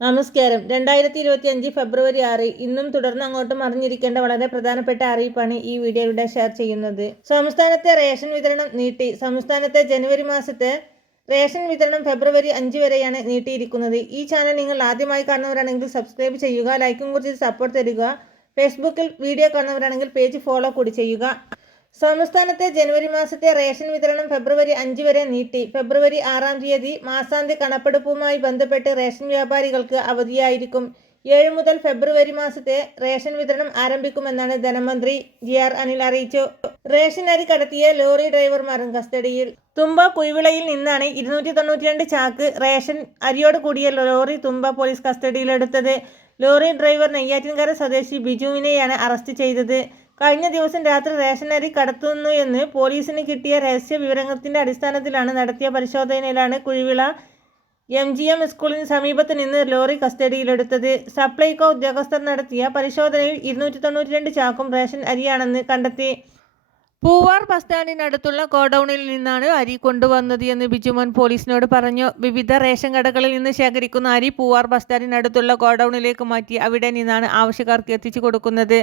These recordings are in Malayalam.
നമസ്കാരം. 2025 ഫെബ്രുവരി 6 ഇന്നും തുടർന്ന് അങ്ങോട്ടും അറിഞ്ഞിരിക്കേണ്ട വളരെ പ്രധാനപ്പെട്ട അറിയിപ്പാണ് ഈ വീഡിയോയിലൂടെ ഷെയർ ചെയ്യുന്നത്. സംസ്ഥാനത്തെ റേഷൻ വിതരണം നീട്ടി. സംസ്ഥാനത്തെ ജനുവരി മാസത്തെ റേഷൻ വിതരണം ഫെബ്രുവരി 5 വരെയാണ് നീട്ടിയിരിക്കുന്നത്. ഈ ചാനൽ നിങ്ങൾ ആദ്യമായി കാണുന്നവരാണെങ്കിൽ സബ്സ്ക്രൈബ് ചെയ്യുക, ലൈക്കും കുറിച്ച് സപ്പോർട്ട് തരിക. ഫേസ്ബുക്കിൽ വീഡിയോ കാണുന്നവരാണെങ്കിൽ പേജ് ഫോളോ കൂടി ചെയ്യുക. സംസ്ഥാനത്തെ ജനുവരി മാസത്തെ റേഷൻ വിതരണം ഫെബ്രുവരി 5 വരെ നീട്ടി. ഫെബ്രുവരി 6-ാം തീയതി മാസാന്ത്യ കണക്കെടുപ്പുമായി ബന്ധപ്പെട്ട് റേഷൻ വ്യാപാരികൾക്ക് അവധിയായിരിക്കും. 7 മുതൽ ഫെബ്രുവരി മാസത്തെ റേഷൻ വിതരണം ആരംഭിക്കുമെന്നാണ് ധനമന്ത്രി GR അനിൽ അറിയിച്ചു. റേഷൻ അരി കടത്തിയ ലോറി ഡ്രൈവർമാരും കസ്റ്റഡിയിൽ. തുമ്പ കുഴിവിളയിൽ നിന്നാണ് 292 ചാക്ക് റേഷൻ അരിയോട് കൂടിയ ലോറി തുമ്പ പോലീസ് കസ്റ്റഡിയിലെടുത്തത്. ലോറി ഡ്രൈവർ നെയ്യാറ്റിൻകര സ്വദേശി ബിജുവിനെയാണ് അറസ്റ്റ് ചെയ്തത്. കഴിഞ്ഞ ദിവസം രാത്രി റേഷൻ അരി കടത്തുന്നുവെന്ന് പോലീസിന് കിട്ടിയ രഹസ്യ വിവരത്തിന്റെ അടിസ്ഥാനത്തിലാണ് നടത്തിയ പരിശോധനയിലാണ് കുഴിവിള MGM സ്കൂളിന് സമീപത്ത് നിന്ന് ലോറി കസ്റ്റഡിയിലെടുത്തത്. സപ്ലൈകോ ഉദ്യോഗസ്ഥർ നടത്തിയ പരിശോധനയിൽ 292 ചാക്കും റേഷൻ അരിയാണെന്ന് കണ്ടെത്തി. പൂവാർ ബസ് സ്റ്റാൻഡിനടുത്തുള്ള ഗോഡൌണിൽ നിന്നാണ് അരി കൊണ്ടുവന്നത് എന്ന് ബിജുമോൻ പോലീസിനോട് പറഞ്ഞു. വിവിധ റേഷൻ കടകളിൽ നിന്ന് ശേഖരിക്കുന്ന അരി പൂവാർ ബസ് സ്റ്റാൻഡിനടുത്തുള്ള ഗോഡൌണിലേക്ക് മാറ്റി അവിടെ നിന്നാണ് ആവശ്യക്കാർക്ക് എത്തിച്ചു കൊടുക്കുന്നത്.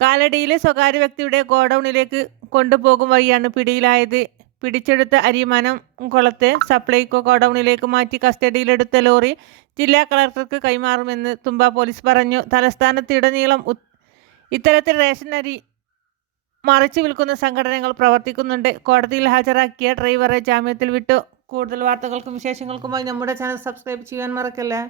കാലടിയിലെ സ്വകാര്യ വ്യക്തിയുടെ ഗോഡൌണിലേക്ക് കൊണ്ടുപോകും വഴിയാണ് പിടിയിലായത്. പിടിച്ചെടുത്ത അരി മനംകുളത്തെ സപ്ലൈകോ ഗോഡൌണിലേക്ക് മാറ്റി കസ്റ്റഡിയിലെടുത്ത ലോറി ജില്ലാ കളക്ടർക്ക് കൈമാറുമെന്ന് തുമ്പ പോലീസ് പറഞ്ഞു. തലസ്ഥാനത്തിടനീളം ഇത്തരത്തിൽ റേഷൻ അരി മറിച്ചു വിൽക്കുന്ന സംഘടനകൾ പ്രവർത്തിക്കുന്നുണ്ട്. കോടതിയിൽ ഹാജരാക്കിയ ഡ്രൈവറെ ജാമ്യത്തിൽ വിട്ടു. കൂടുതൽ വാർത്തകൾക്കും വിശേഷങ്ങൾക്കുമായി നമ്മുടെ ചാനൽ സബ്സ്ക്രൈബ് ചെയ്യാൻ മറക്കല്ലേ.